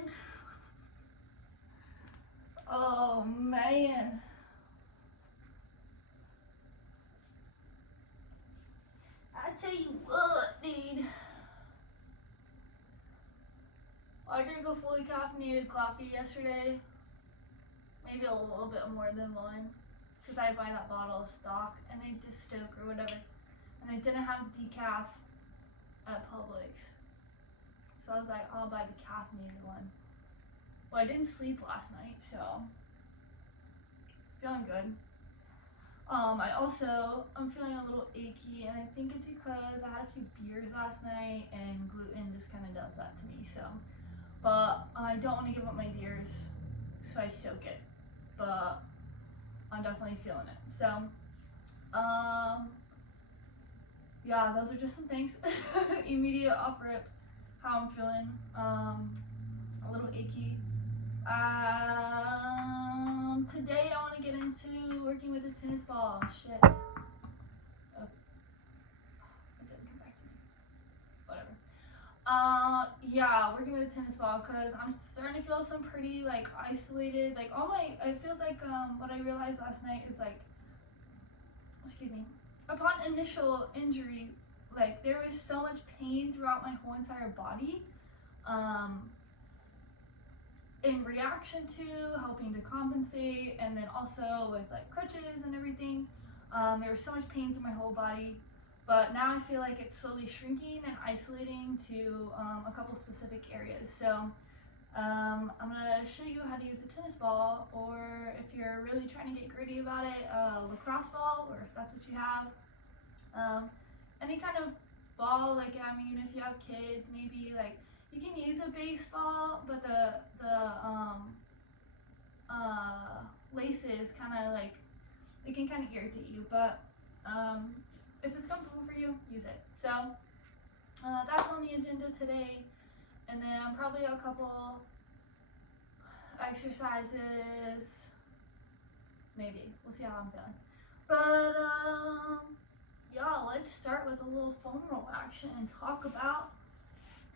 man. Oh man. I tell you what, dude. I drank a fully caffeinated coffee yesterday. Maybe a little bit more than one. Because I buy that bottle of stock and they just stoke or whatever. And they didn't have decaf at Publix. So I was like, I'll buy the caffeinated one. Well, I didn't sleep last night, so feeling good. I'm feeling a little achy, and I think it's because I had a few beers last night, and gluten just kind of does that to me. So, but I don't want to give up my beers, so I soak it. But I'm definitely feeling it. So, yeah, those are just some things. Immediate off rip, how I'm feeling. A little achy. Today I want to get into working with a tennis ball. Shit. Oh, it didn't come back to me. Whatever. Yeah, working with a tennis ball because I'm starting to feel some pretty like isolated. Like it feels like what I realized last night is like, excuse me, upon initial injury, like there was so much pain throughout my whole entire body. In reaction to helping to compensate, and then also with like crutches and everything, there was so much pain through my whole body, but now I feel like it's slowly shrinking and isolating to a couple specific areas. So I'm gonna show you how to use a tennis ball, or if you're really trying to get gritty about it, a lacrosse ball, or if that's what you have, any kind of ball. Like, I mean, if you have kids, maybe like you can use a baseball, but the laces kind of like, it can kind of irritate you, but if it's comfortable for you, use it. So that's on the agenda today, and then probably a couple exercises, maybe. We'll see how I'm feeling. But yeah, let's start with a little foam roll action and talk about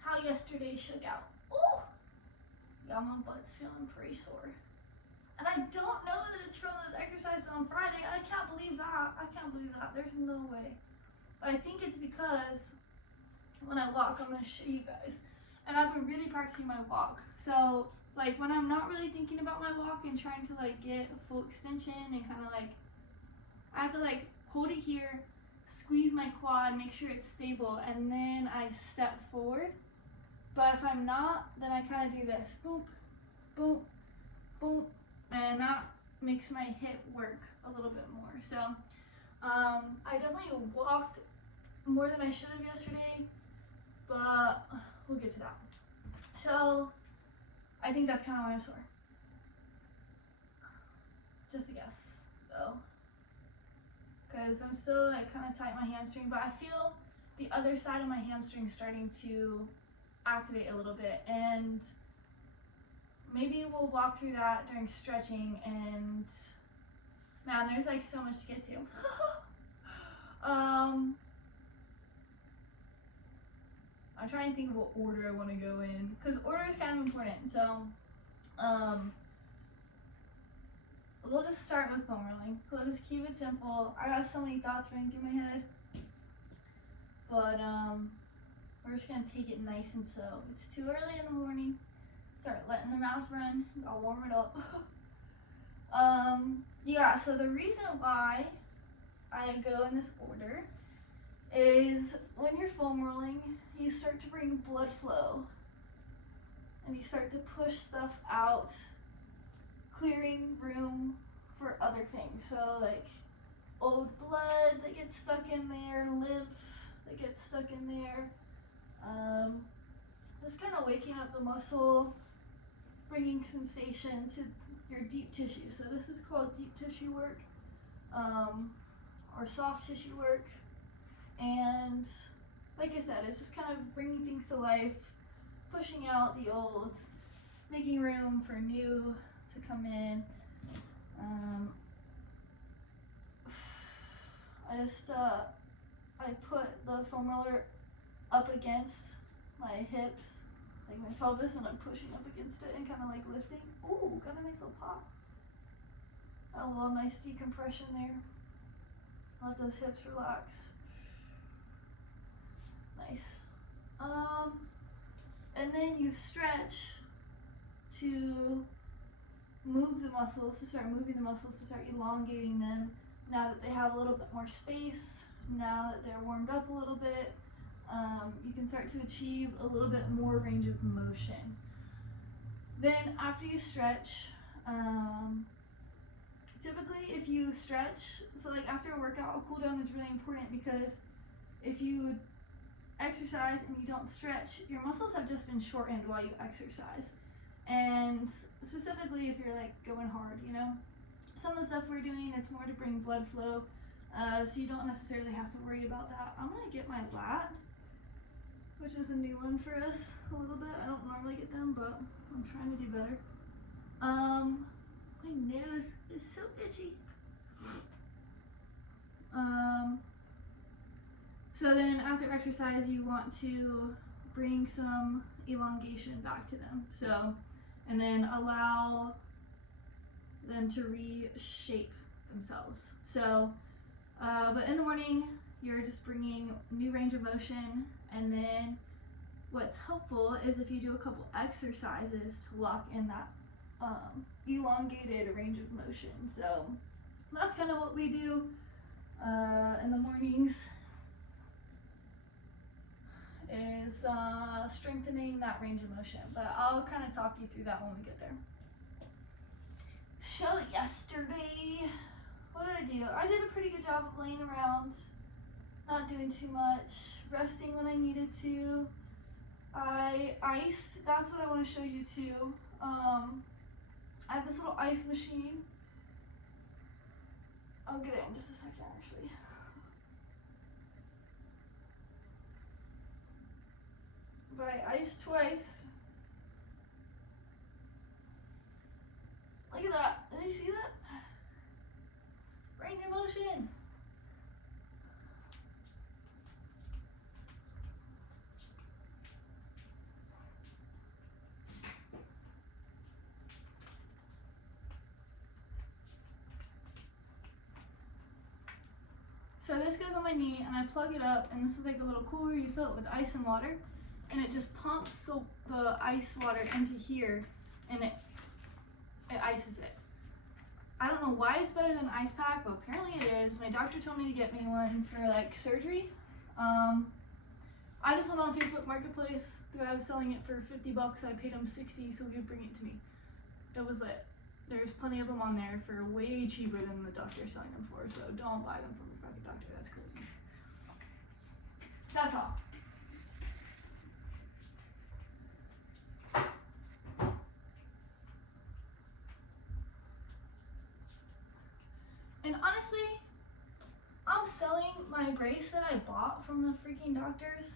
how yesterday shook out. Oh, yeah, my butt's feeling pretty sore. And I don't know that it's from those exercises on Friday. I can't believe that. There's no way. But I think it's because when I walk, I'm going to show you guys. And I've been really practicing my walk. So, like, when I'm not really thinking about my walk and trying to, like, get a full extension and kind of, like, I have to, like, hold it here, squeeze my quad, make sure it's stable, and then I step forward. But if I'm not, then I kind of do this. Boop, boop, boop. And that makes my hip work a little bit more. So I definitely walked more than I should have yesterday, but we'll get to that. So I think that's kind of why I'm sore. Just a guess, though, because I'm still like kind of tight my hamstring, but I feel the other side of my hamstring starting to activate a little bit, and maybe we'll walk through that during stretching. And man, there's like so much to get to. I'm trying to think of what order I want to go in, because order is kind of important. So we'll just start with foam rolling. We'll just keep it simple. I got so many thoughts running through my head, but we're just gonna take it nice and slow. It's too early in the morning. Start letting the mouth run. I'll warm it up. Yeah, so the reason why I go in this order is when you're foam rolling, you start to bring blood flow and you start to push stuff out, clearing room for other things. So like old blood that gets stuck in there, lymph that gets stuck in there, just kind of waking up the muscle, bringing sensation to your deep tissue. So this is called deep tissue work, or soft tissue work. And like I said, it's just kind of bringing things to life, pushing out the old, making room for new to come in. I put the foam roller up against my hips like my pelvis, and I'm pushing up against it and kind of like lifting. Ooh, got a nice little pop. Got a little nice decompression there. Let those hips relax. Nice. And then you stretch to move the muscles, to start moving the muscles, to start elongating them. Now that they have a little bit more space, now that they're warmed up a little bit, you can start to achieve a little bit more range of motion. Then after you stretch, typically if you stretch, so like after a workout, a cool down is really important, because if you exercise and you don't stretch, your muscles have just been shortened while you exercise. And specifically if you're like going hard, you know, some of the stuff we're doing, it's more to bring blood flow, so you don't necessarily have to worry about that. I'm gonna get my lat, which is a new one for us a little bit. I don't normally get them, but I'm trying to do better. My nose is so itchy. So then after exercise, you want to bring some elongation back to them. So, and then allow them to reshape themselves. So, but in the morning, you're just bringing new range of motion, and then what's helpful is if you do a couple exercises to lock in that elongated range of motion. So that's kind of what we do in the mornings, is strengthening that range of motion. But I'll kind of talk you through that when we get there. So yesterday, what did I do? I did a pretty good job of laying around, not doing too much, resting when I needed to. I iced, that's what I want to show you too. I have this little ice machine. I'll get it in just a second actually. But I iced twice. Look at that. Did you see that? Range of motion. So this goes on my knee, and I plug it up, and this is like a little cooler. You fill it with ice and water, and it just pumps the ice water into here, and it ices it. I don't know why it's better than ice pack, but apparently it is. My doctor told me to get me one for like surgery. I just went on Facebook Marketplace. The guy was selling it for $50. I paid him $60 so he would bring it to me. It was lit. There's plenty of them on there for way cheaper than the doctor's selling them for, so don't buy them from your fucking doctor. That's crazy. That's all. And honestly, I'm selling my brace that I bought from the freaking doctors.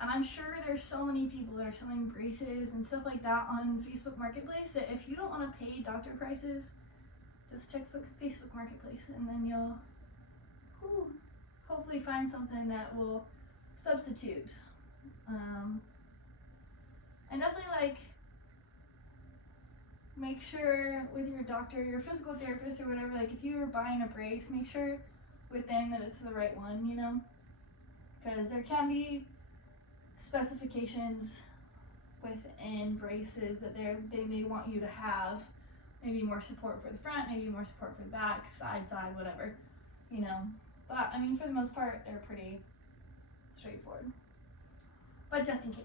And I'm sure there's so many people that are selling braces and stuff like that on Facebook Marketplace that if you don't want to pay doctor prices, just check Facebook Marketplace, and then you'll hopefully find something that will substitute. And definitely like make sure with your doctor, your physical therapist or whatever, like if you are buying a brace, make sure with them that it's the right one, you know, because there can be specifications within braces that they may want you to have, maybe more support for the front, maybe more support for the back, side, whatever, you know. But I mean, for the most part, they're pretty straightforward. But just in case.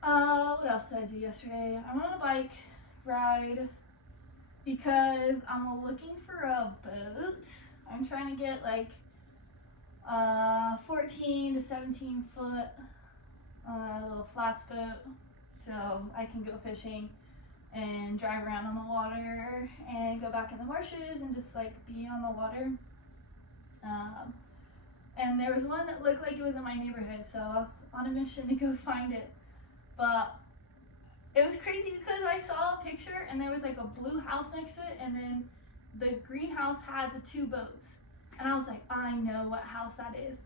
What else did I do yesterday? I went on a bike ride because I'm looking for a boat. I'm trying to get like 14 to 17 foot little flats boat, so I can go fishing and drive around on the water and go back in the marshes and just like be on the water. And there was one that looked like it was in my neighborhood, so I was on a mission to go find it. But it was crazy because I saw a picture and there was like a blue house next to it, and then the greenhouse had the two boats. And I was like, I know what house that is.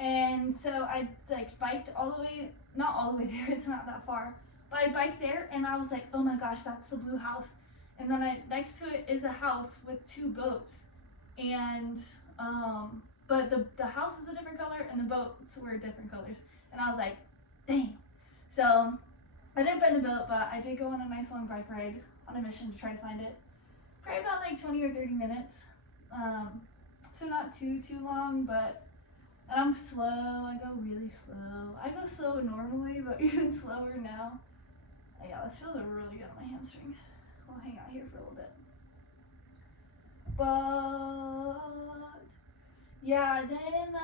And so I like biked all the way, not all the way there, it's not that far, but I biked there and I was like, oh my gosh, that's the blue house. And then next to it is a house with 2 boats, and but the house is a different color and the boats were different colors, and I was like, dang. So I didn't find the boat, but I did go on a nice long bike ride on a mission to try to find it. Probably about like 20 or 30 minutes. So not too long, but, and I'm slow, I go really slow. I go slow normally, but even slower now. Oh yeah, this feels really good on my hamstrings. We'll hang out here for a little bit. But yeah, then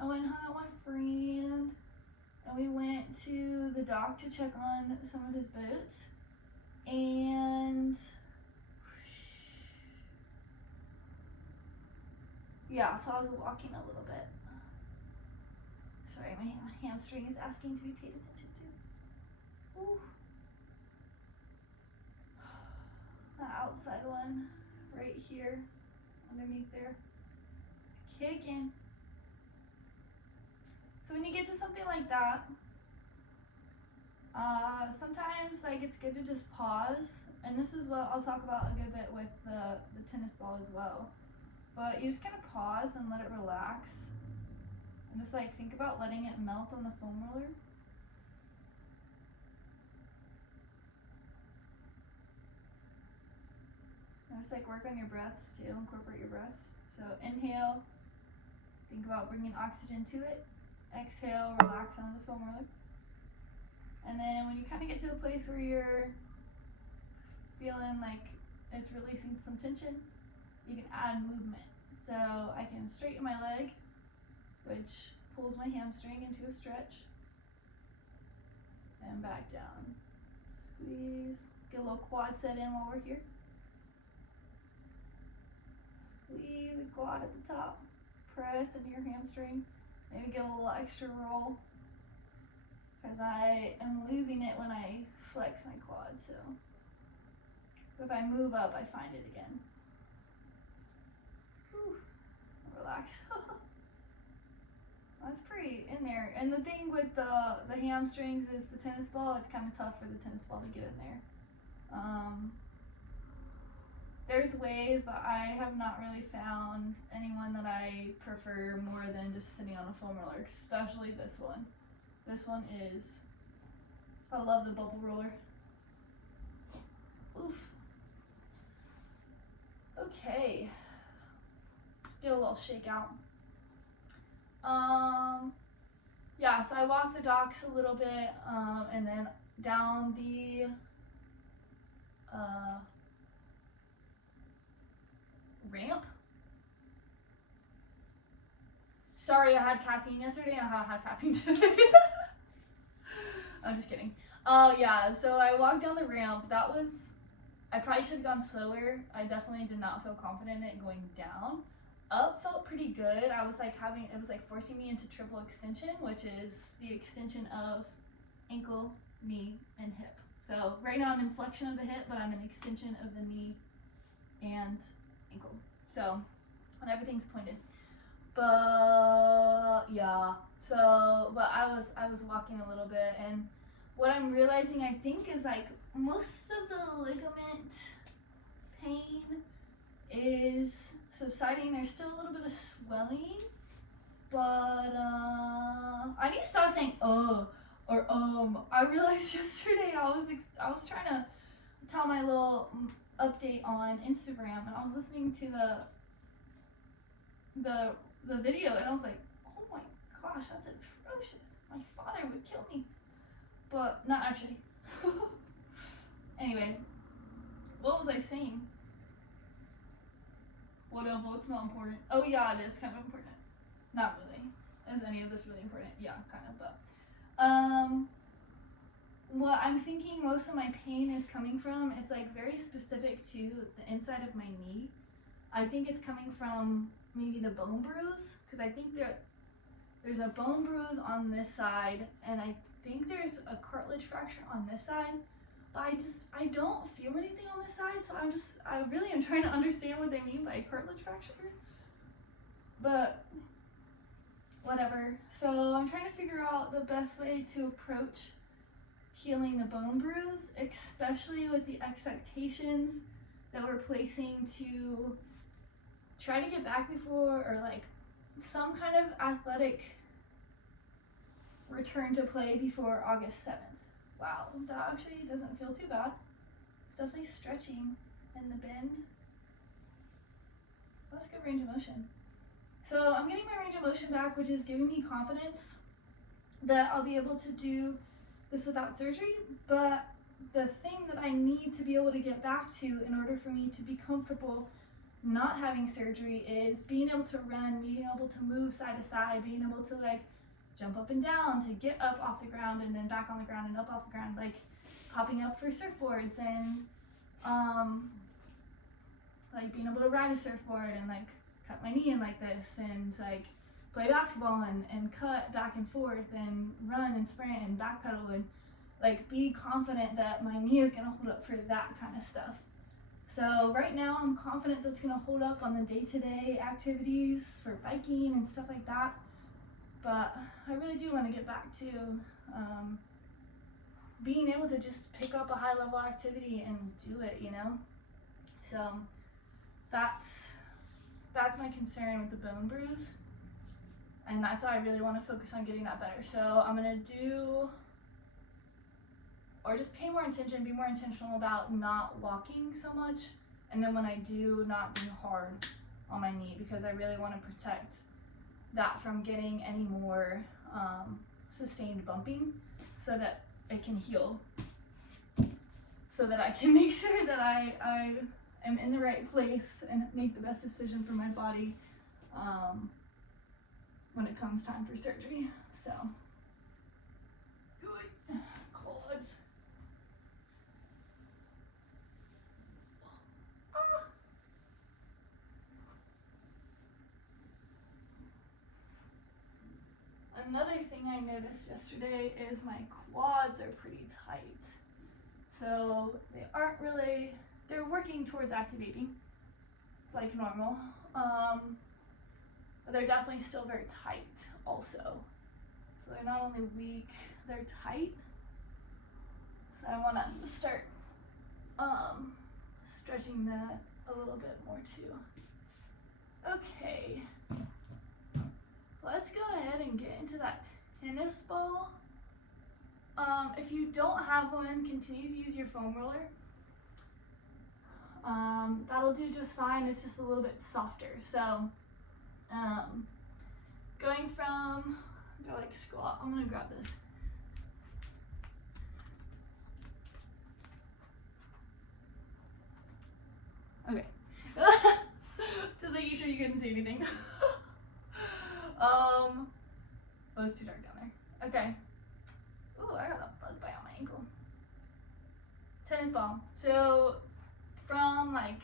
I went and hung out with my friend, and we went to the dock to check on some of his boats, and yeah, so I was walking a little bit. Sorry, my hamstring is asking to be paid attention to. Ooh. The outside one, right here, underneath there, kicking. So when you get to something like that, sometimes like it's good to just pause, and this is what I'll talk about a good bit with the tennis ball as well. But you just kind of pause and let it relax, and just like think about letting it melt on the foam roller. And just like work on your breaths too, incorporate your breaths. So inhale, think about bringing oxygen to it. Exhale, relax on the foam roller. And then when you kind of get to a place where you're feeling like it's releasing some tension, you can add movement. So I can straighten my leg, which pulls my hamstring into a stretch, and back down. Squeeze, get a little quad set in while we're here. Squeeze the quad at the top, press into your hamstring, maybe give a little extra roll, because I am losing it when I flex my quad, so if I move up, I find it again. Whew. Relax. That's pretty in there. And the thing with the hamstrings is the tennis ball, it's kind of tough for the tennis ball to get in there. There's ways, but I have not really found anyone that I prefer more than just sitting on a foam roller, especially this one. This one is, I love the bubble roller. Oof. Okay. Get a little shake out. Yeah, so I walked the docks a little bit, and then down the ramp. Sorry, I had caffeine yesterday and I haven't had caffeine today. I'm just kidding. Yeah, so I walked down the ramp. I probably should have gone slower. I definitely did not feel confident in it going down. Up felt pretty good. It was like forcing me into triple extension, which is the extension of ankle, knee, and hip. So right now I'm in flexion of the hip, but I'm in extension of the knee and ankle. So, and everything's pointed. But yeah, so, but I was walking a little bit, and what I'm realizing, I think, is like most of the ligament pain is subsiding. There's still a little bit of swelling, but I need to stop saying or I realized yesterday I was trying to tell my little update on Instagram, and I was listening to the video, and I was like, oh my gosh, that's atrocious. My father would kill me. But not actually. Anyway, what was I saying? Whatever, it's not important. Oh yeah, it is kind of important. Not really. Is any of this really important? Yeah, kind of, but what I'm thinking most of my pain is coming from, it's like very specific to the inside of my knee. I think it's coming from maybe the bone bruise, because I think there's a bone bruise on this side, and I think there's a cartilage fracture on this side, but I don't feel anything on this side, so I really am trying to understand what they mean by cartilage fracture. But whatever. So I'm trying to figure out the best way to approach healing the bone bruise, especially with the expectations that we're placing to try to get back before, or like some kind of athletic return to play before August 7th. Wow, that actually doesn't feel too bad. It's definitely stretching in the bend. That's good range of motion. So I'm getting my range of motion back, which is giving me confidence that I'll be able to do this without surgery. But the thing that I need to be able to get back to in order for me to be comfortable not having surgery is being able to run, being able to move side to side, being able to like jump up and down, to get up off the ground and then back on the ground and up off the ground, like popping up for surfboards, and like being able to ride a surfboard and like cut my knee in like this, and like play basketball and cut back and forth and run and sprint and backpedal, and like be confident that my knee is gonna hold up for that kind of stuff. So right now I'm confident that's gonna hold up on the day-to-day activities for biking and stuff like that. But I really do want to get back to being able to just pick up a high-level activity and do it, you know? So that's my concern with the bone bruise, and that's why I really want to focus on getting that better. So I'm gonna do, or just pay more attention, be more intentional about not walking so much, and then when I do, not being hard on my knee, because I really want to protect that from getting any more sustained bumping, so that it can heal, so that I can make sure that I am in the right place and make the best decision for my body when it comes time for surgery. So, quads. Another thing I noticed yesterday is my quads are pretty tight. So they aren't really, they're working towards activating like normal, but they're definitely still very tight also. So they're not only weak, they're tight. So I want to start stretching that a little bit more too. Okay, let's go ahead and get into that tennis ball. If you don't have one, continue to use your foam roller. That'll do just fine. It's just a little bit softer. So going from, go like squat, I'm gonna grab this. Okay. Just making sure you couldn't see anything. Oh, it's too dark down there. Okay. Oh, I got a bug bite on my ankle. Tennis ball. So from like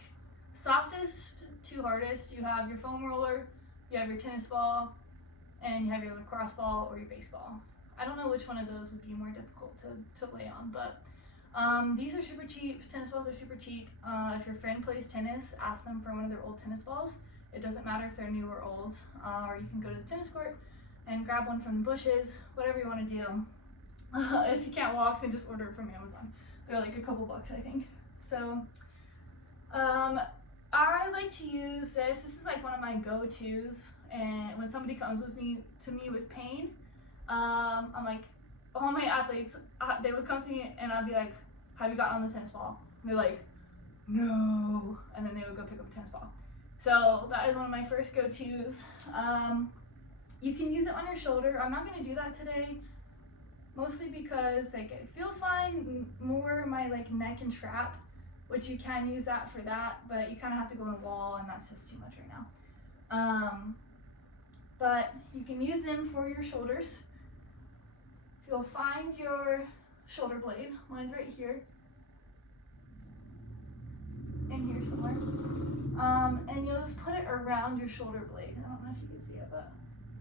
softest to hardest, you have your foam roller, you have your tennis ball, and you have your lacrosse ball or your baseball. I don't know which one of those would be more difficult to lay on, but these are super cheap. Tennis balls are super cheap. If your friend plays tennis, ask them for one of their old tennis balls. It doesn't matter if they're new or old, or you can go to the tennis court and grab one from the bushes, whatever you want to do. If you can't walk, then just order it from Amazon. They're like a couple bucks, I think. So I like to use this. This is like one of my go-tos, and when somebody comes to me with pain, I'm like, all my athletes, they would come to me and I'd be like, have you gotten on the tennis ball? And they're like, no, and then they would go pick up a tennis ball. So that is one of my first go-tos. You can use it on your shoulder. I'm not going to do that today, mostly because like it feels fine, more my like neck and trap, which you can use that for that, but you kind of have to go in a wall, and that's just too much right now. But you can use them for your shoulders. You'll find your shoulder blade, mine's right here, in here somewhere, and you'll just put it around your shoulder blade. I don't know if you can see it, but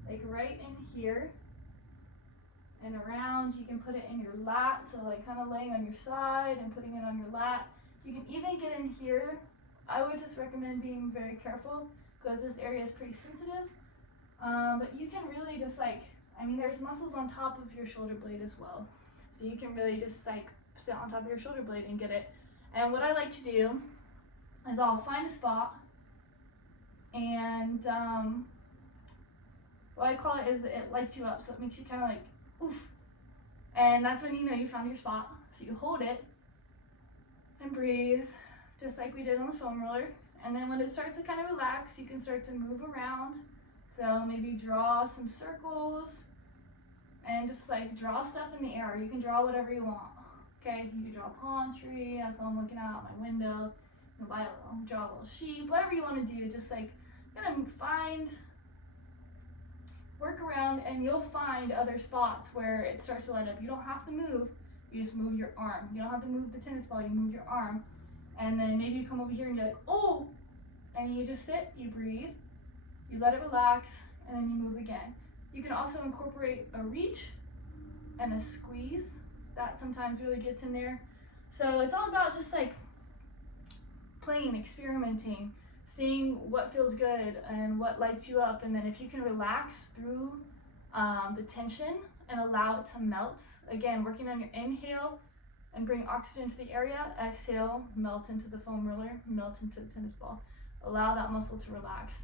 like right in here and around. You can put it in your lat, so like kind of laying on your side and putting it on your lat. You can even get in here. I would just recommend being very careful because this area is pretty sensitive. But you can really just like, I mean, there's muscles on top of your shoulder blade as well. So you can really just like sit on top of your shoulder blade and get it. And what I like to do is I'll find a spot, and what I call it is it lights you up. So it makes you kind of like, oof. And that's when you know you found your spot. So you hold it and breathe, just like we did on the foam roller. And then when it starts to kind of relax, you can start to move around. So maybe draw some circles and just like draw stuff in the air. You can draw whatever you want. Okay, you can draw a palm tree as I'm looking out my window. You can draw a little sheep, whatever you want to do. Just like work around, and you'll find other spots where it starts to light up. You don't have to move. You just move your arm. You don't have to move the tennis ball. You move your arm, and then maybe you come over here and you're like, oh, and you just sit. You breathe. You let it relax, and then you move again. You can also incorporate a reach and a squeeze. That sometimes really gets in there. So it's all about just like playing, experimenting, seeing what feels good and what lights you up. And then if you can relax through the tension and allow it to melt, again, working on your inhale and bring oxygen to the area, exhale, melt into the foam roller, melt into the tennis ball. Allow that muscle to relax.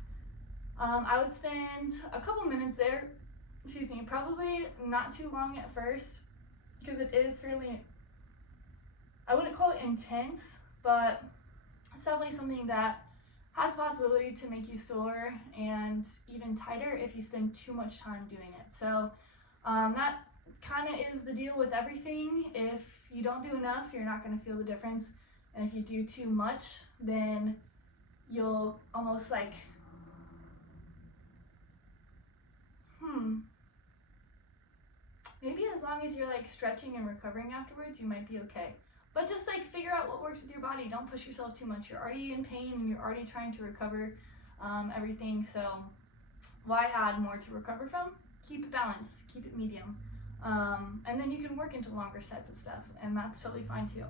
I would spend a couple minutes there, probably not too long at first, because it is fairly, I wouldn't call it intense, but it's definitely something that has the possibility to make you sore and even tighter if you spend too much time doing it. So that kind of is the deal with everything. If you don't do enough, you're not going to feel the difference. And if you do too much, then you'll almost like, maybe as long as you're like stretching and recovering afterwards, you might be okay. But just like figure out what works with your body. Don't push yourself too much. You're already in pain and you're already trying to recover everything. So why add more to recover from? Keep it balanced, keep it medium. And then you can work into longer sets of stuff, and that's totally fine too.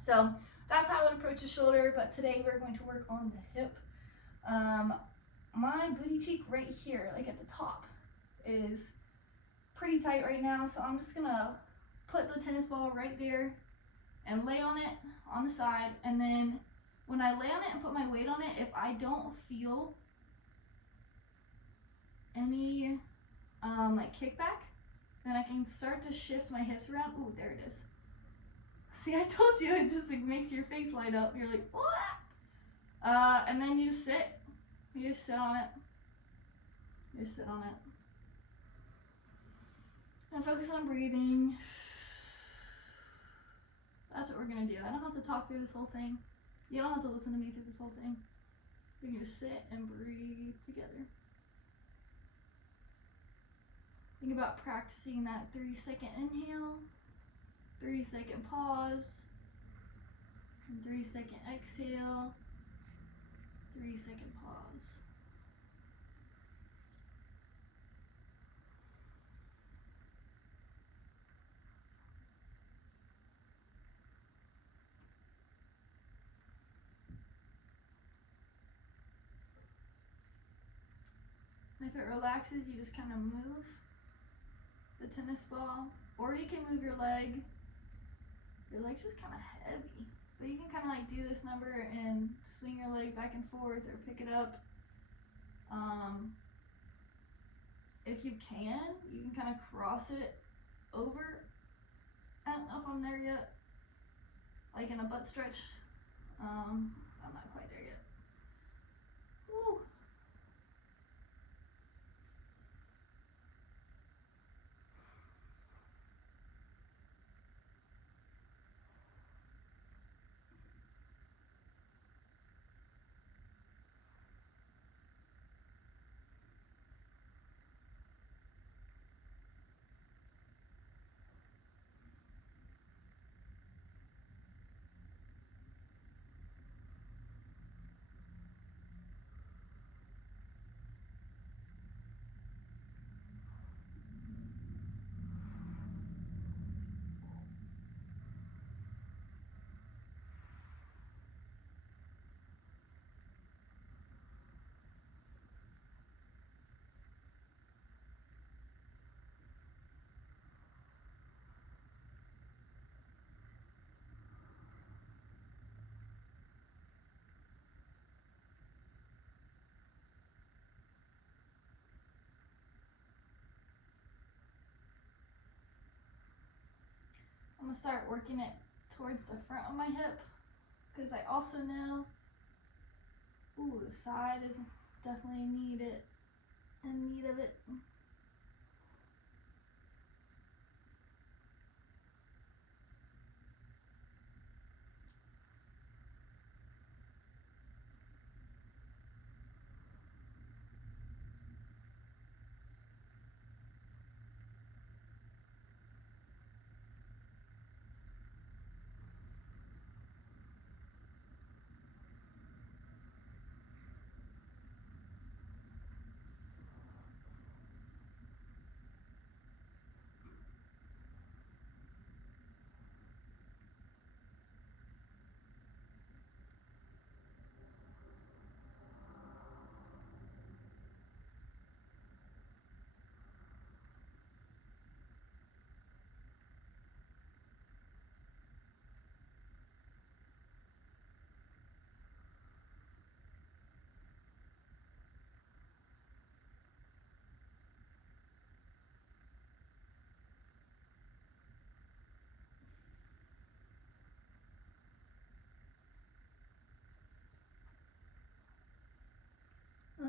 So that's how I would approach the shoulder, but today we're going to work on the hip. My booty cheek right here, like at the top, is pretty tight right now, so I'm just gonna put the tennis ball right there and lay on it on the side, and then when I lay on it and put my weight on it, if I don't feel any like kickback, then I can start to shift my hips around. Ooh, there it is. See, I told you, it just like makes your face light up. You're like, what? And then you just sit. You just sit on it. You just sit on it. And focus on breathing. That's what we're gonna do. I don't have to talk through this whole thing. You don't have to listen to me through this whole thing. You can just sit and breathe together. Think about practicing that 3-second inhale, 3-second pause, and 3-second exhale, 3-second pause. And if it relaxes, you just kind of move the tennis ball, or you can move your leg. Your leg's just kind of heavy, but you can kind of like do this number and swing your leg back and forth or pick it up. If you can kind of cross it over. I don't know if I'm there yet, like in a butt stretch. I'm not quite there yet. Woo. gonna start working it towards the front of my hip, because I also know, ooh, the side is definitely in need of it.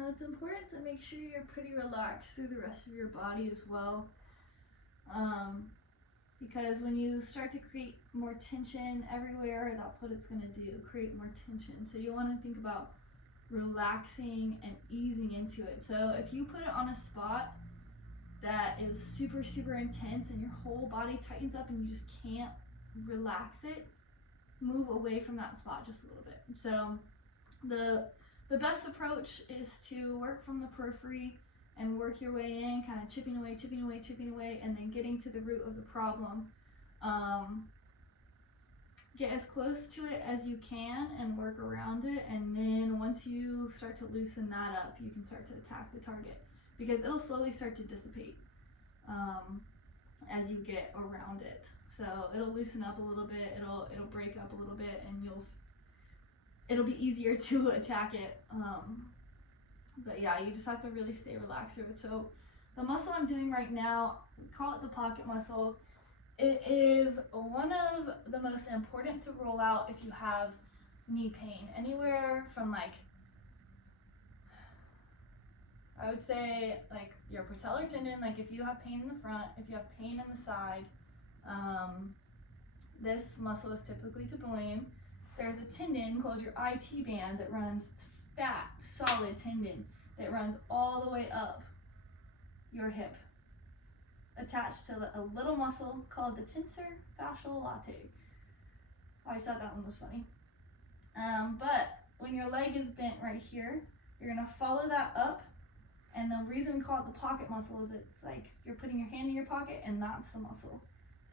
It's important to make sure you're pretty relaxed through the rest of your body as well, because when you start to create more tension everywhere, that's what it's going to do, create more tension. So you want to think about relaxing and easing into it. So if you put it on a spot that is super, super intense and your whole body tightens up and you just can't relax it, move away from that spot just a little bit. So the best approach is to work from the periphery and work your way in, kind of chipping away, and then getting to the root of the problem. Get as close to it as you can and work around it, and then once you start to loosen that up, you can start to attack the target, because it'll slowly start to dissipate as you get around it. So it'll loosen up a little bit, it'll break up a little bit, and it'll be easier to attack it. But yeah, you just have to really stay relaxed through it. So the muscle I'm doing right now, we call it the pocket muscle. It is one of the most important to roll out if you have knee pain. Anywhere from, like, I would say, like, your patellar tendon, like if you have pain in the front, if you have pain in the side, this muscle is typically to blame. There's a tendon called your IT band that runs, fat, solid tendon that runs all the way up your hip, attached to a little muscle called the tensor fascial latae. I always thought that one was funny. But when your leg is bent right here, you're gonna follow that up, and the reason we call it the pocket muscle is it's like you're putting your hand in your pocket, and that's the muscle.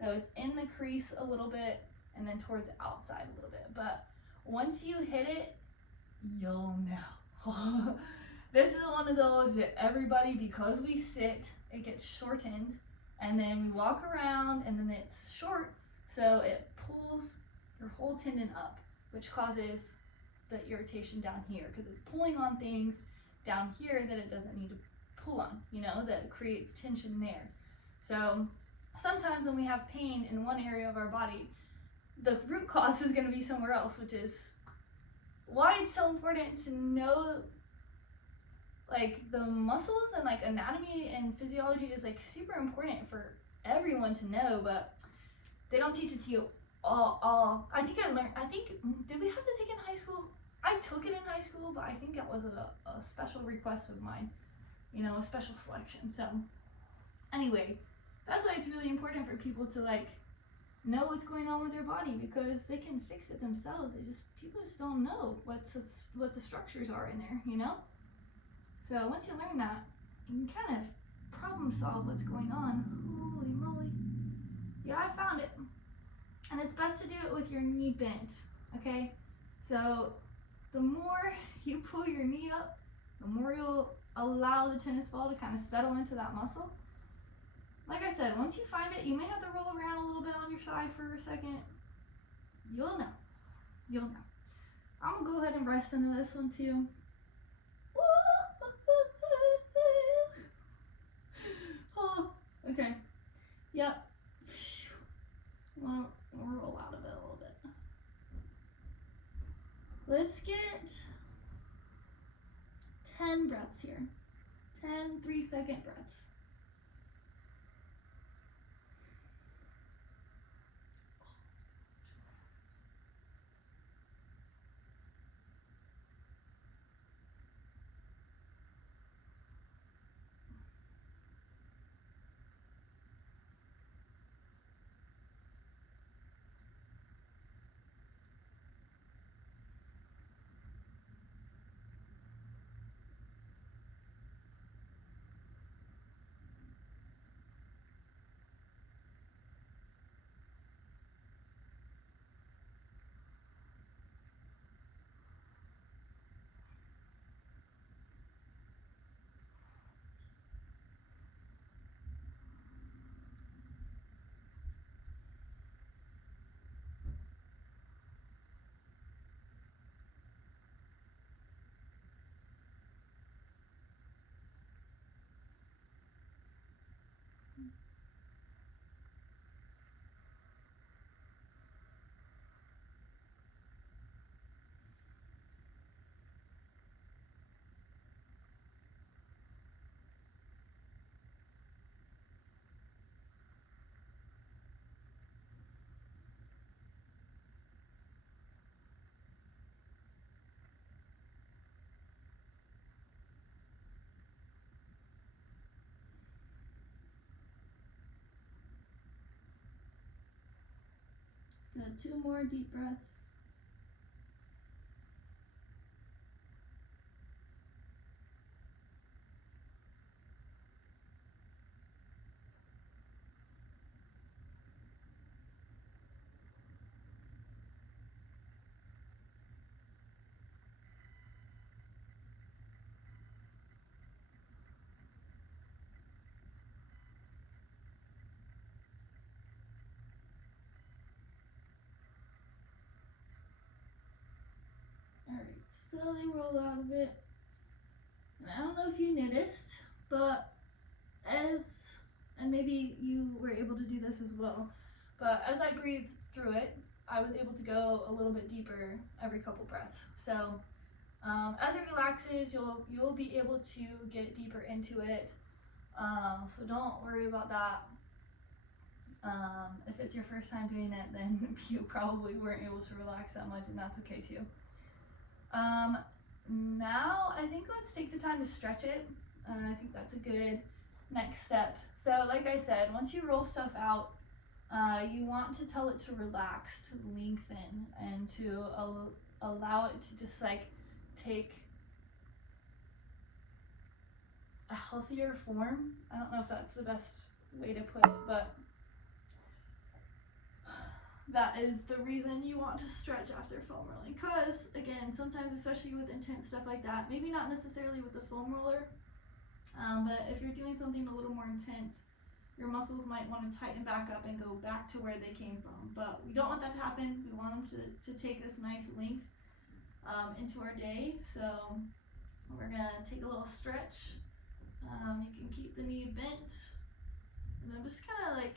So it's in the crease a little bit, and then towards the outside a little bit. But once you hit it, you'll know. This is one of those that everybody, because we sit, it gets shortened, and then we walk around, and then it's short, so it pulls your whole tendon up, which causes the irritation down here, because it's pulling on things down here that it doesn't need to pull on, you know, that creates tension there. So sometimes when we have pain in one area of our body, the root cause is going to be somewhere else, which is why it's so important to know, like, the muscles and, like, anatomy and physiology is, like, super important for everyone to know, but they don't teach it to you all. I think, did we have to take it in high school? I took it in high school, but I think that was a special request of mine, you know, a special selection. So anyway, that's why it's really important for people to, like, know what's going on with their body, because they can fix it themselves. People just don't know what the structures are in there, you know? So once you learn that, you can kind of problem solve what's going on. Holy moly. Yeah, I found it. And it's best to do it with your knee bent, okay? So the more you pull your knee up, the more you'll allow the tennis ball to kind of settle into that muscle. Like I said, once you find it, you may have to roll around a little bit on your side for a second. You'll know. I'm gonna go ahead and rest into this one too. Oh, okay. Yep. Well, 2 more deep breaths. Alright, slowly roll out of it. And I don't know if you noticed, but and maybe you were able to do this as well, but as I breathed through it, I was able to go a little bit deeper every couple breaths. So as it relaxes, you'll be able to get deeper into it. So don't worry about that. If it's your first time doing it, then you probably weren't able to relax that much, and that's okay too. Now I think let's take the time to stretch it. I think that's a good next step. So like I said, once you roll stuff out, you want to tell it to relax, to lengthen, and to allow it to just like take a healthier form. I don't know if that's the best way to put it, but that is the reason you want to stretch after foam rolling. Because again, sometimes, especially with intense stuff like that, maybe not necessarily with the foam roller, but if you're doing something a little more intense, your muscles might want to tighten back up and go back to where they came from. But we don't want that to happen. We want them to take this nice length into our day. So we're gonna take a little stretch. You can keep the knee bent, and I'm just kind of like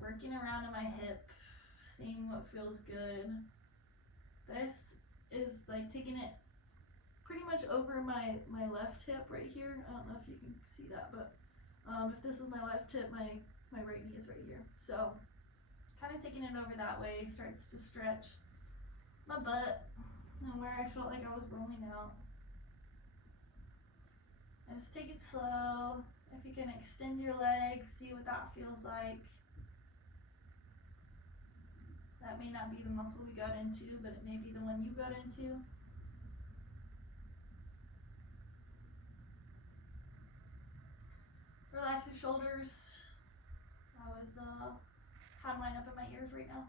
working around in my hip, seeing what feels good. This is like taking it pretty much over my left hip right here. I don't know if you can see that, but if this was my left hip, my right knee is right here. So kind of taking it over that way starts to stretch my butt and where I felt like I was rolling out. And just take it slow. If you can extend your legs, see what that feels like. That may not be the muscle we got into, but it may be the one you got into. Relax your shoulders. I have mine up in my ears right now.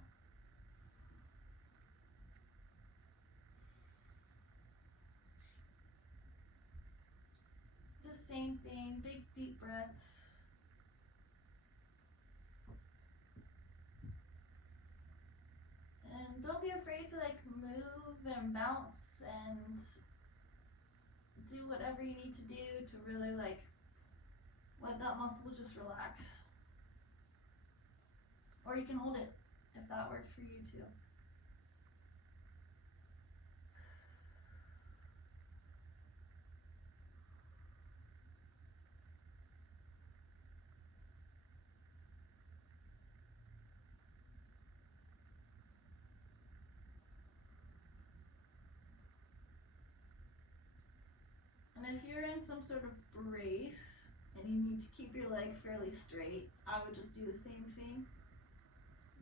Just same thing, big deep breaths. And don't be afraid to like move and bounce and do whatever you need to do to really like let that muscle just relax. Or you can hold it if that works for you too. And if you're in some sort of brace and you need to keep your leg fairly straight, I would just do the same thing.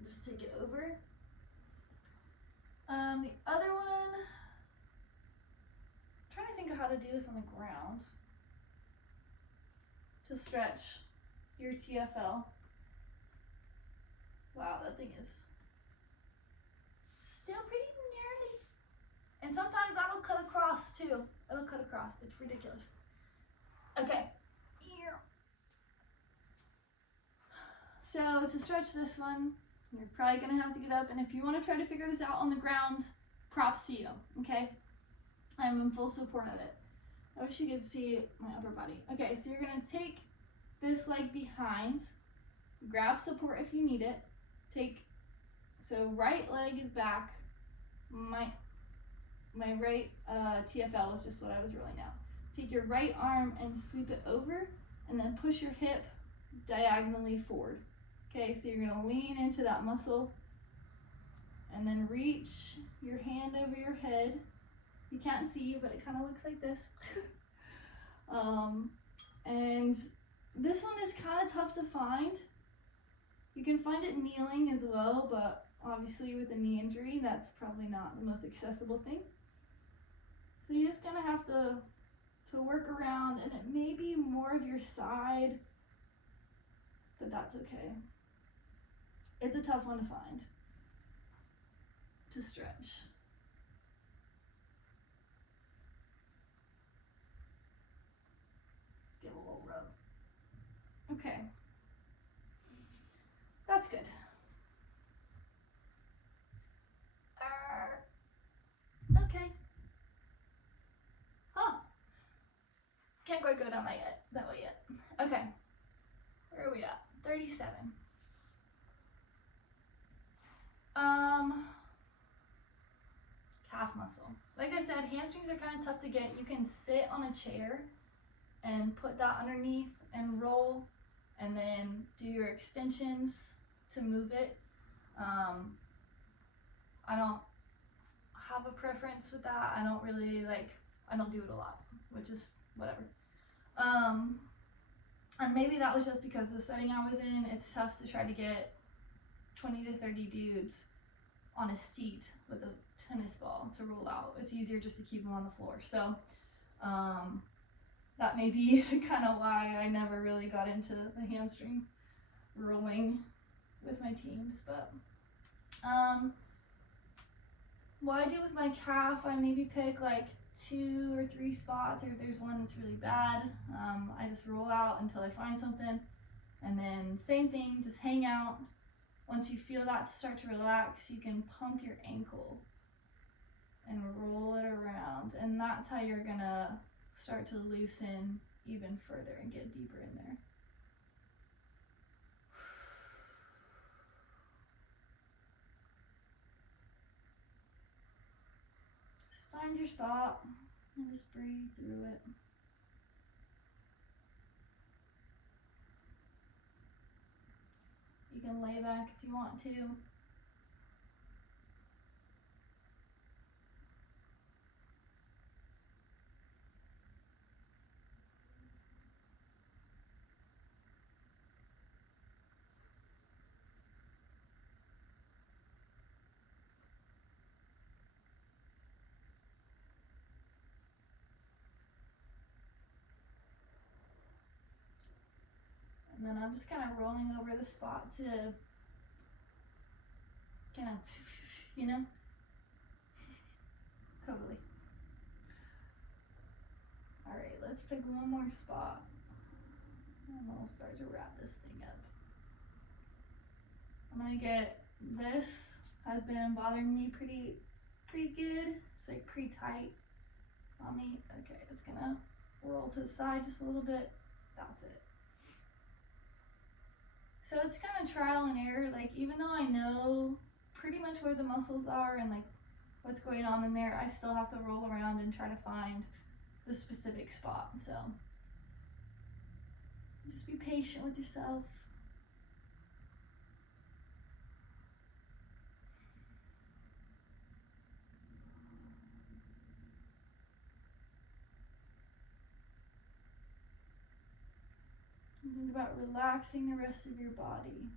Just take it over. The other one, I'm trying to think of how to do this on the ground to stretch your TFL. Wow, that thing is still pretty gnarly. And sometimes that'll cut across too. It'll cut across. It's ridiculous. Okay. So to stretch this one, you're probably gonna have to get up, and if you want to try to figure this out on the ground, props to you, okay? I'm in full support of it. I wish you could see my upper body. Okay, so you're gonna take this leg behind, grab support if you need it. So right leg is back. My right TFL is just what I was rolling out. Take your right arm and sweep it over, and then push your hip diagonally forward. Okay, so you're gonna lean into that muscle and then reach your hand over your head. You can't see you, but it kind of looks like this. And this one is kind of tough to find. You can find it kneeling as well, but Obviously with a knee injury, that's probably not the most accessible thing. So you're just gonna have to work around, and it may be more of your side, but that's okay. It's a tough one to find, to stretch. Give a little rub. Okay. That's good. Okay. Huh. Can't quite go down that way yet. Okay. Where are we at? 37. Calf muscle. Like I said, hamstrings are kind of tough to get. You can sit on a chair and put that underneath and roll, and then do your extensions to move it. I don't have a preference with that. I don't do it a lot, which is whatever. And maybe that was just because the setting I was in, it's tough to try to get 20 to 30 dudes on a seat with a tennis ball to roll out. It's easier just to keep them on the floor. So that may be kind of why I never really got into the hamstring rolling with my teams. But what I do with my calf, I maybe pick like 2 or 3 spots, or if there's one that's really bad, I just roll out until I find something, and then same thing, just hang out. Once you feel that to start to relax, you can pump your ankle and roll it around, and that's how you're gonna start to loosen even further and get deeper in there. Just find your spot and just breathe through it. You can lay back if you want to. And then I'm just kind of rolling over the spot to kind of, you know? Totally. Alright, let's pick one more spot, and we'll start to wrap this thing up. I'm gonna get, this has been bothering me pretty good. It's like pretty tight on me. Okay, it's gonna roll to the side just a little bit. That's it. So it's kind of trial and error. Like, even though I know pretty much where the muscles are and like what's going on in there, I still have to roll around and try to find the specific spot. So just be patient with yourself. And think about relaxing the rest of your body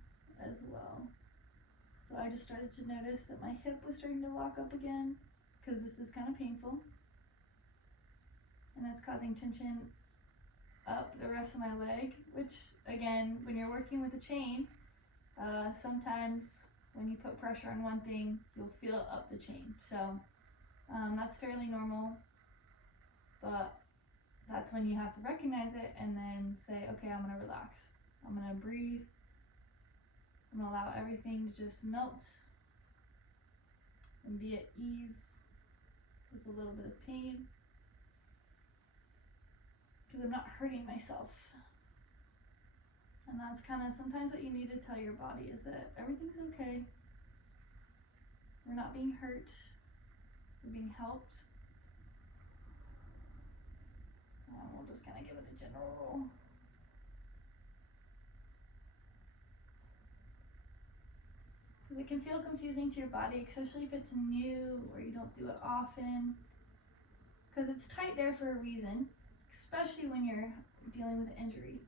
as well. So I just started to notice that my hip was starting to lock up again, because this is kind of painful. And that's causing tension up the rest of my leg, which again, when you're working with a chain, sometimes when you put pressure on one thing, you'll feel it up the chain. So that's fairly normal, but that's when you have to recognize it and then say, okay, I'm gonna relax. I'm gonna breathe. I'm gonna allow everything to just melt and be at ease with a little bit of pain, because I'm not hurting myself. And that's kind of sometimes what you need to tell your body, is that everything's okay. We're not being hurt. We're being helped. And we'll just kind of give it a general roll. Because it can feel confusing to your body, especially if it's new or you don't do it often. Because it's tight there for a reason, especially when you're dealing with an injury.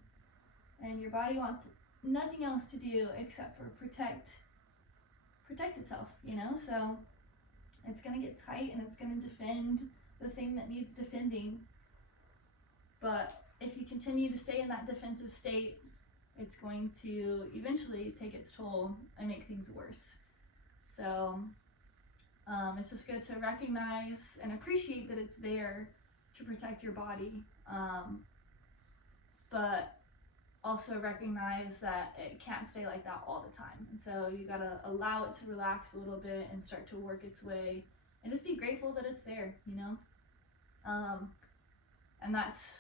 And your body wants nothing else to do except for protect protect itself, you know? So it's going to get tight and it's going to defend the thing that needs defending. But if you continue to stay in that defensive state, it's going to eventually take its toll and make things worse. So it's just good to recognize and appreciate that it's there to protect your body, but also recognize that it can't stay like that all the time. And so you gotta allow it to relax a little bit and start to work its way, and just be grateful that it's there, you know? And that's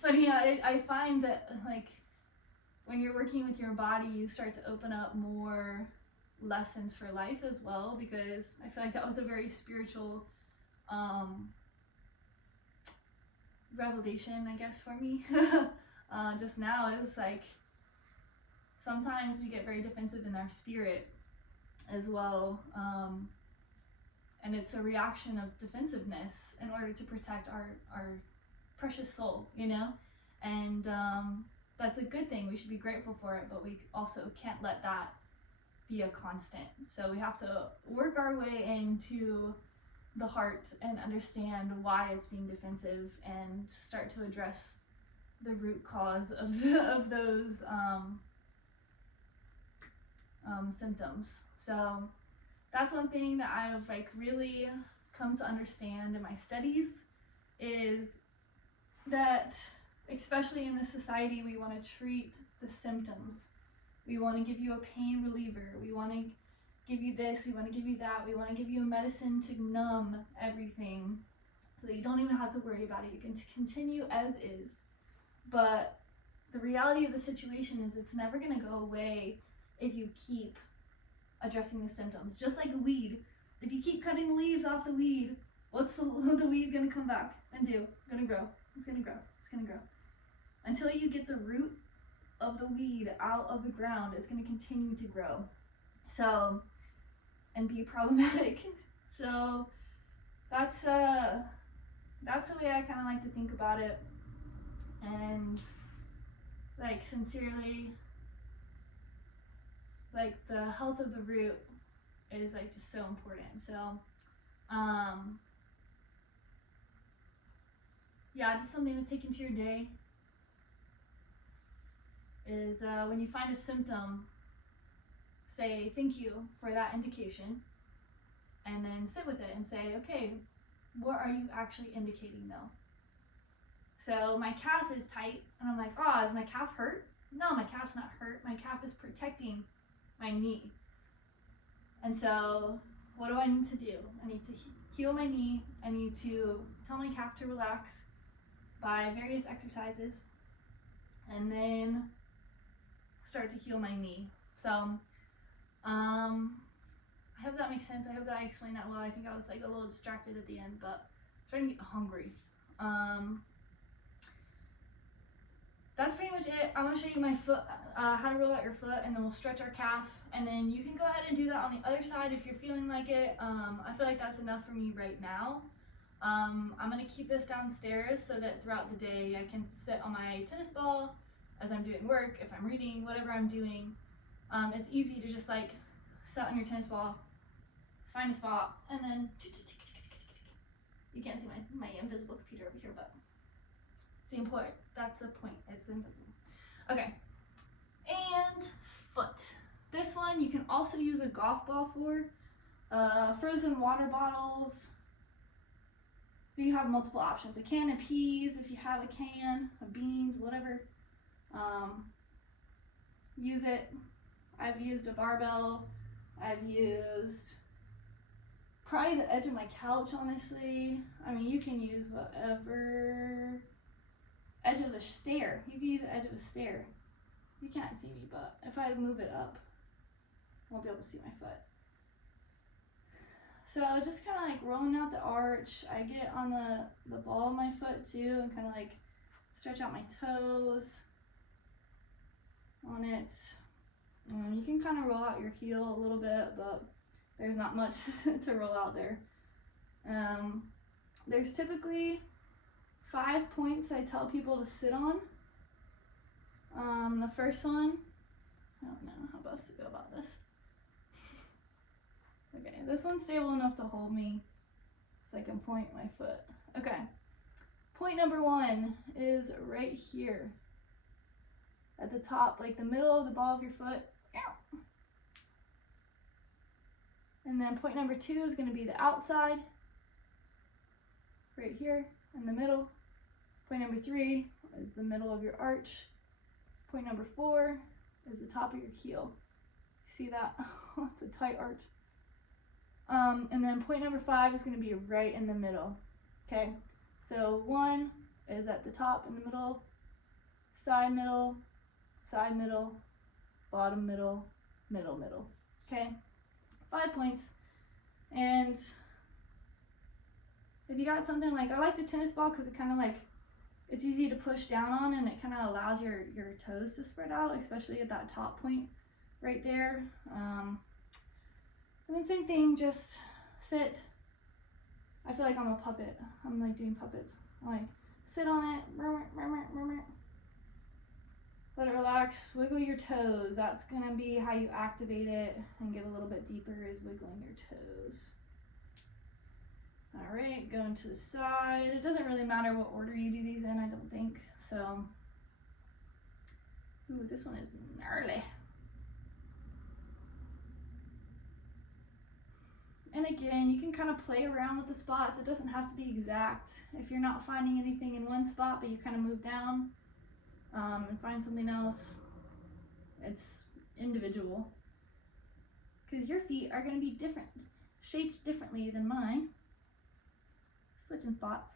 funny. I find that, like, when you're working with your body, you start to open up more lessons for life as well, because I feel like that was a very spiritual revelation, I guess, for me. Just now, it's like sometimes we get very defensive in our spirit as well, and it's a reaction of defensiveness in order to protect our precious soul, you know? And that's a good thing. We should be grateful for it, but we also can't let that be a constant. So we have to work our way into the heart and understand why it's being defensive and start to address the root cause of those symptoms. So that's one thing that I've like really come to understand in my studies, is that especially in this society, we want to treat the symptoms. We want to give you a pain reliever. We want to give you this. We want to give you that. We want to give you a medicine to numb everything so that you don't even have to worry about it. You can continue as is. But the reality of the situation is it's never going to go away if you keep addressing the symptoms. Just like a weed. If you keep cutting the leaves off the weed, what's the weed going to come back and do? Going to grow. It's going to grow. It's going to grow. Until you get the root of the weed out of the ground, it's going to continue to grow. So, and be problematic. So that's the way I kind of like to think about it. And like sincerely, like the health of the root is like just so important. So yeah, just something to take into your day is when you find a symptom, say thank you for that indication, and then sit with it and say, okay, what are you actually indicating though? So my calf is tight, and I'm like, oh, is my calf hurt? No, my calf's not hurt. My calf is protecting my knee. And so what do I need to do? I need to heal my knee. I need to tell my calf to relax by various exercises, and then start to heal my knee. So I hope that makes sense. I hope that I explained that well. I think I was like a little distracted at the end, but I'm starting to get hungry. That's pretty much it. I want to show you my foot, how to roll out your foot, and then we'll stretch our calf, and then you can go ahead and do that on the other side if you're feeling like it. I feel like that's enough for me right now. I'm going to keep this downstairs so that throughout the day I can sit on my tennis ball as I'm doing work, if I'm reading, whatever I'm doing. It's easy to just like sit on your tennis ball, find a spot, and then you can't see my invisible computer over here, but it's the important. That's the point. It's invisible. Okay. And foot. This one you can also use a golf ball for. Frozen water bottles. You have multiple options. A can of peas if you have a can of beans, whatever. Use it. I've used a barbell. I've used probably the edge of my couch, honestly. I mean, you can use whatever. Edge of a stair. You can use the edge of a stair. You can't see me, but if I move it up, I won't be able to see my foot. So just kind of like rolling out the arch. I get on the ball of my foot too and kind of like stretch out my toes on it. You can kind of roll out your heel a little bit, but there's not much to roll out there. There's typically 5 points I tell people to sit on. The first one, I don't know how best to go about this. Okay, this one's stable enough to hold me so I can point my foot. Okay, point number 1 is right here at the top, like the middle of the ball of your foot. And then point number 2 is going to be the outside, right here in the middle. Point number 3 is the middle of your arch. Point number 4 is the top of your heel. See that? It's a tight arch. And then point number 5 is going to be right in the middle. Okay, so 1 is at the top in the middle, side middle, bottom middle, middle. Okay, 5 points. And if you got something like, I like the tennis ball because it kind of like, it's easy to push down on and it kind of allows your toes to spread out, especially at that top point right there. And then same thing, just sit. I feel like I'm a puppet. I'm like doing puppets. I like sit on it, let it relax, wiggle your toes. That's gonna be how you activate it and get a little bit deeper, is wiggling your toes. All right, going to the side. It doesn't really matter what order you do these in, I don't think. So, ooh, this one is gnarly. And again, you can kind of play around with the spots. It doesn't have to be exact. If you're not finding anything in one spot, but you kind of move down and find something else, it's individual. Because your feet are going to be different, shaped differently than mine. Switching spots.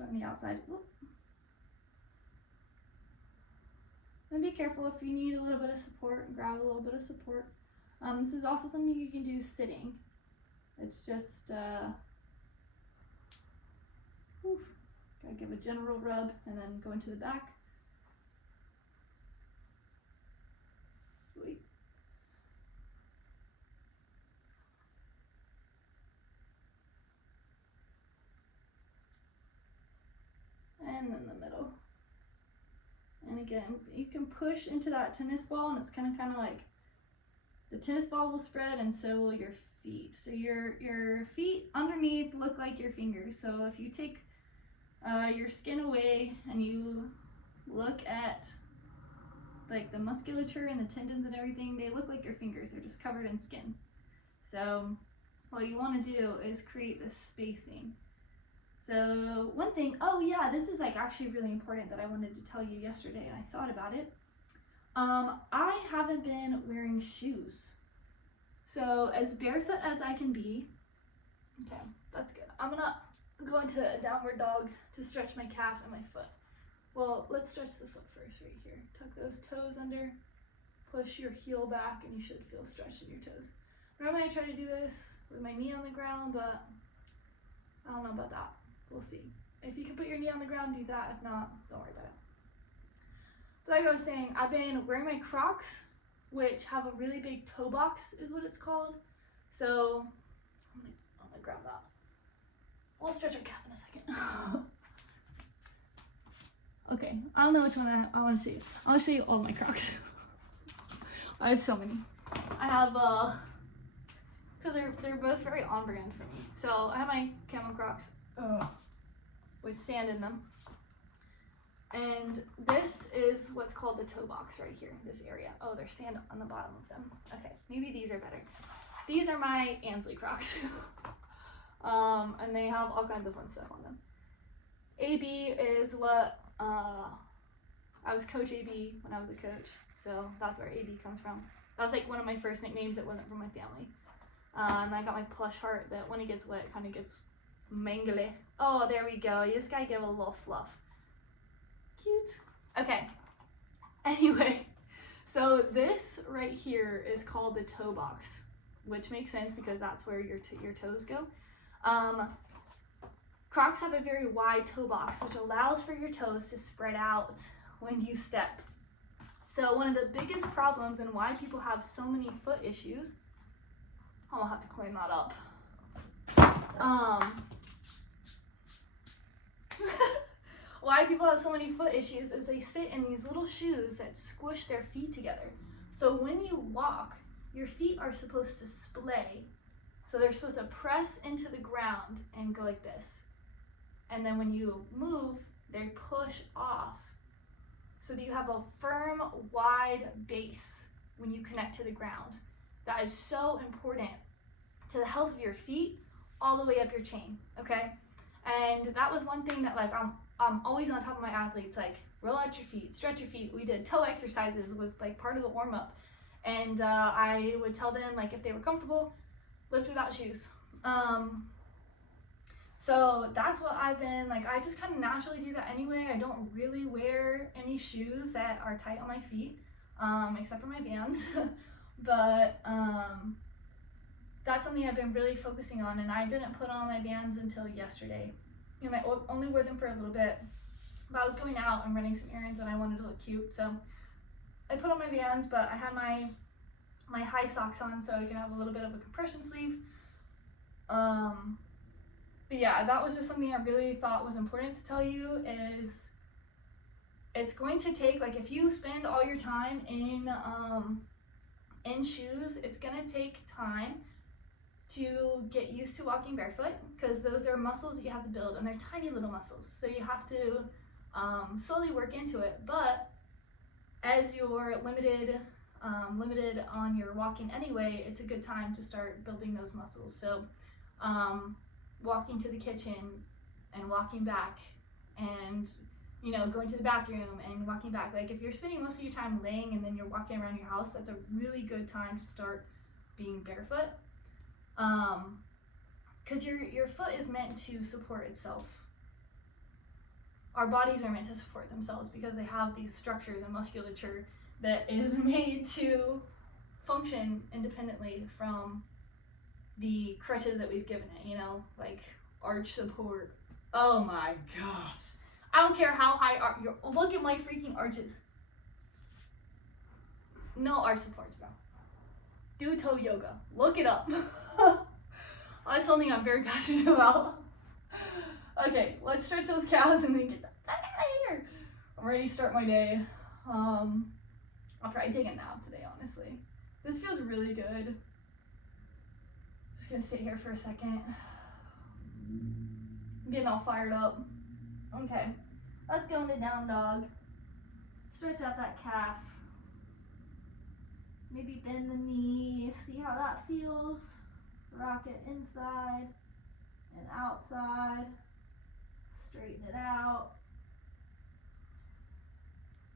On the outside. Whoop. And be careful if you need a little bit of support, grab a little bit of support. This is also something you can do sitting. It's just, gotta give a general rub and then go into the back. Wait. And then the middle. And again, you can push into that tennis ball, and it's kind of like the tennis ball will spread, and so will your feet. So your feet underneath look like your fingers. So if you take your skin away and you look at like the musculature and the tendons and everything, they look like your fingers. They're just covered in skin. So what you want to do is create this spacing. So one thing, oh yeah, this is like actually really important that I wanted to tell you yesterday, and I thought about it. I haven't been wearing shoes. So as barefoot as I can be, okay, that's good. I'm gonna go into a downward dog to stretch my calf and my foot. Well, let's stretch the foot first right here. Tuck those toes under, push your heel back, and you should feel stretched in your toes. Normally I try to do this with my knee on the ground, but I don't know about that. We'll see. If you can put your knee on the ground, do that. If not, don't worry about it. But like I was saying, I've been wearing my Crocs, which have a really big toe box, is what it's called. So, I'm gonna grab that. We'll stretch our calf in a second. Okay, I don't know which one I want to show you. I want to show you all my Crocs. I have so many. I have, because they're both very on brand for me. So, I have my camel Crocs with sand in them. And this is what's called the toe box right here, this area. Oh, there's sand on the bottom of them. Okay, maybe these are better. These are my Ansley Crocs. And they have all kinds of fun stuff on them. AB is what, I was Coach AB when I was a coach. So that's where AB comes from. That was like one of my first nicknames that wasn't from my family. And I got my plush heart that when it gets wet, it kind of gets mangly. Oh, there we go. You just gotta give it a little fluff. Cute. Okay. Anyway, so this right here is called the toe box, which makes sense because that's where your toes go. Crocs have a very wide toe box, which allows for your toes to spread out when you step. So one of the biggest problems and why people have so many foot issues, I'm gonna have to clean that up. Why people have so many foot issues is they sit in these little shoes that squish their feet together. So when you walk, your feet are supposed to splay So they're supposed to press into the ground and go like this. And then when you move, they push off. So that you have a firm, wide base when you connect to the ground. That is so important to the health of your feet all the way up your chain, okay? And that was one thing that like I'm always on top of my athletes, like roll out your feet, stretch your feet. We did toe exercises, was like part of the warm up. And I would tell them like if they were comfortable, lift without shoes. So that's what I've been, like I just kind of naturally do that anyway. I don't really wear any shoes that are tight on my feet, except for my Vans. But that's something I've been really focusing on, and I didn't put on my Vans until yesterday. And I only wore them for a little bit, but I was going out and running some errands and I wanted to look cute, so I put on my Vans, but I had my high socks on so I can have a little bit of a compression sleeve. But yeah, that was just something I really thought was important to tell you, is it's going to take, like if you spend all your time in shoes, it's gonna take time to get used to walking barefoot, because those are muscles that you have to build, and they're tiny little muscles, so you have to slowly work into it. But as you're limited on your walking anyway, it's a good time to start building those muscles. So walking to the kitchen and walking back, and you know, going to the bathroom and walking back. Like if you're spending most of your time laying and then you're walking around your house, that's a really good time to start being barefoot. Because your foot is meant to support itself. Our bodies are meant to support themselves because they have these structures and musculature that is made to function independently from the crutches that we've given it, you know, like arch support. Oh my gosh. I don't care how high look at my freaking arches. No arch supports, bro. Do toe yoga. Look it up. That's something I'm very passionate about. Okay, let's stretch those calves and then get the fuck out of here. I'm ready to start my day. I'll probably take a nap today, honestly. This feels really good. Just gonna sit here for a second. I'm getting all fired up. Okay, let's go into down dog. Stretch out that calf. Maybe bend the knee, see how that feels. Rock it inside and outside. Straighten it out.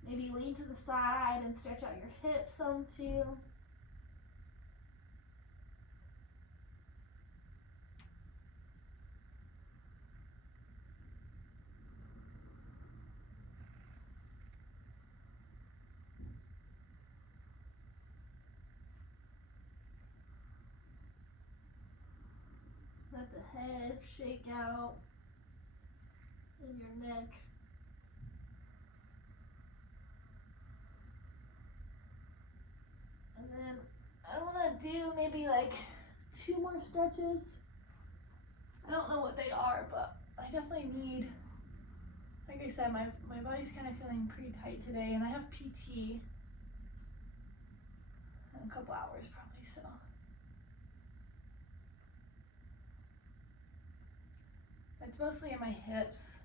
Maybe lean to the side and stretch out your hips some too. Let the head shake out in your neck. And then I want to do maybe like 2 more stretches. I don't know what they are, but I definitely need, like I said, my body's kind of feeling pretty tight today, and I have PT in a couple hours probably, so. It's mostly in my hips.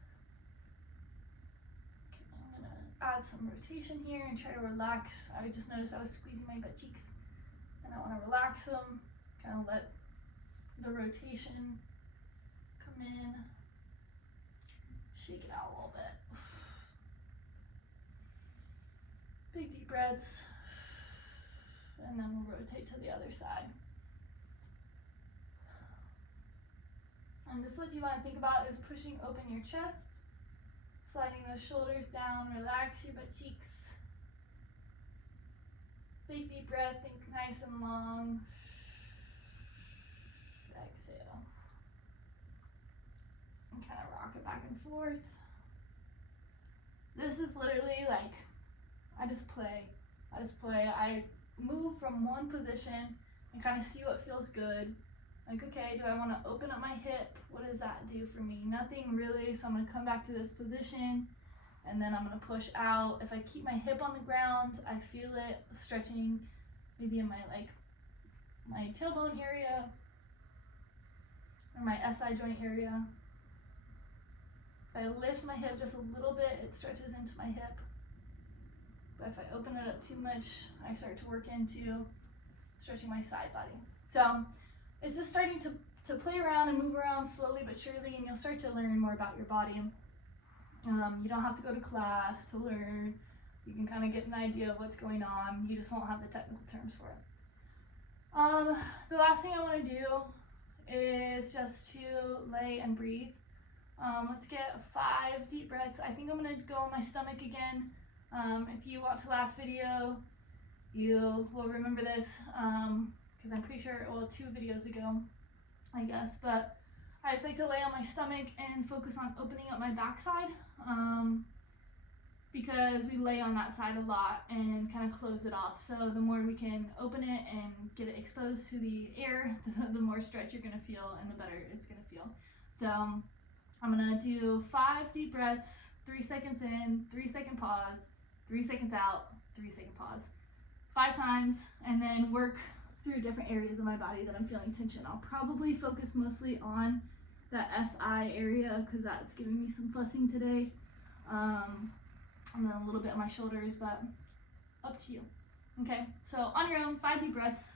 Okay, I'm gonna add some rotation here and try to relax. I just noticed I was squeezing my butt cheeks, and I want to relax them, kind of let the rotation come in, shake it out a little bit. Big deep breaths, and then we'll rotate to the other side. And just what you want to think about is pushing open your chest, sliding those shoulders down, relax your butt cheeks. Big deep breath, think nice and long. Exhale. And kind of rock it back and forth. This is literally like, I just play. I move from one position and kind of see what feels good. Like, okay, do I want to open up my hip? What does that do for me? Nothing really, so I'm going to come back to this position, and then I'm going to push out. If I keep my hip on the ground, I feel it stretching maybe in my tailbone area. or my SI joint area. If I lift my hip just a little bit, it stretches into my hip. But if I open it up too much, I start to work into stretching my side body. So it's just starting to play around and move around slowly but surely, and you'll start to learn more about your body. You don't have to go to class to learn. You can kind of get an idea of what's going on. You just won't have the technical terms for it. The last thing I want to do is just to lay and breathe. Let's get 5 deep breaths. I think I'm going to go on my stomach again. If you watched the last video, you will remember this, because I'm pretty sure, well, 2 videos ago, I guess, but I just like to lay on my stomach and focus on opening up my backside, because we lay on that side a lot and kind of close it off. So the more we can open it and get it exposed to the air, the more stretch you're going to feel and the better it's going to feel. So I'm going to do 5 deep breaths, 3 seconds in, 3 second pause, 3 seconds out, 3 second pause, 5 times, and then work through different areas of my body that I'm feeling tension. I'll probably focus mostly on that SI area because that's giving me some fussing today. And then a little bit on my shoulders, but up to you. Okay, so on your own, 5 deep breaths.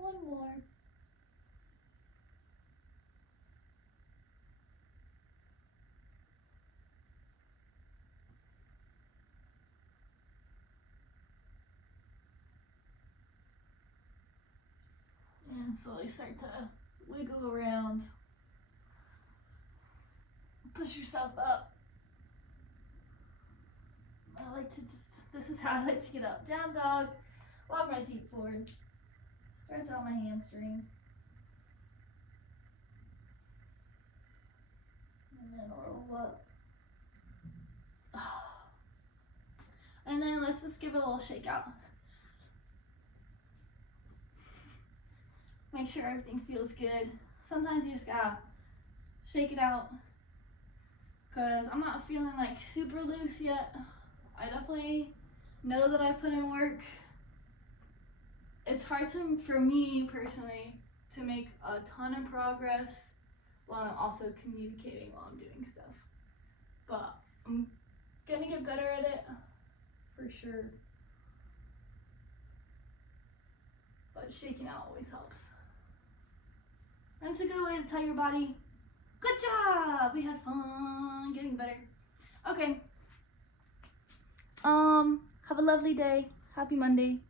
One more. And slowly start to wiggle around. Push yourself up. I like to this is how I like to get up. Down dog, walk my feet forward. Stretch out my hamstrings. And then roll up. And then let's just give it a little shake out. Make sure everything feels good. Sometimes you just gotta shake it out, because I'm not feeling like super loose yet. I definitely know that I put in work. It's hard for me personally to make a ton of progress while I'm also communicating while I'm doing stuff. But I'm gonna get better at it, for sure. But shaking out always helps. And it's a good way to tell your body, good job, we had fun getting better. Okay. Have a lovely day. Happy Monday.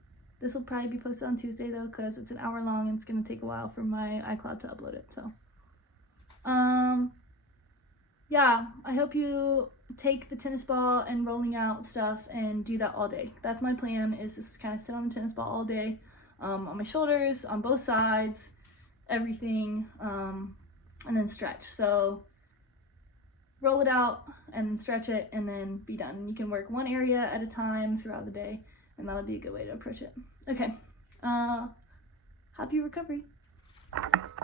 This will probably be posted on Tuesday though, because it's an hour long and it's gonna take a while for my iCloud to upload it. So, yeah, I hope you take the tennis ball and rolling out stuff and do that all day. That's my plan, is just kind of sit on the tennis ball all day, on my shoulders, on both sides, everything, and then stretch. So roll it out and stretch it and then be done. You can work one area at a time throughout the day, and that'll be a good way to approach it. Okay, happy recovery.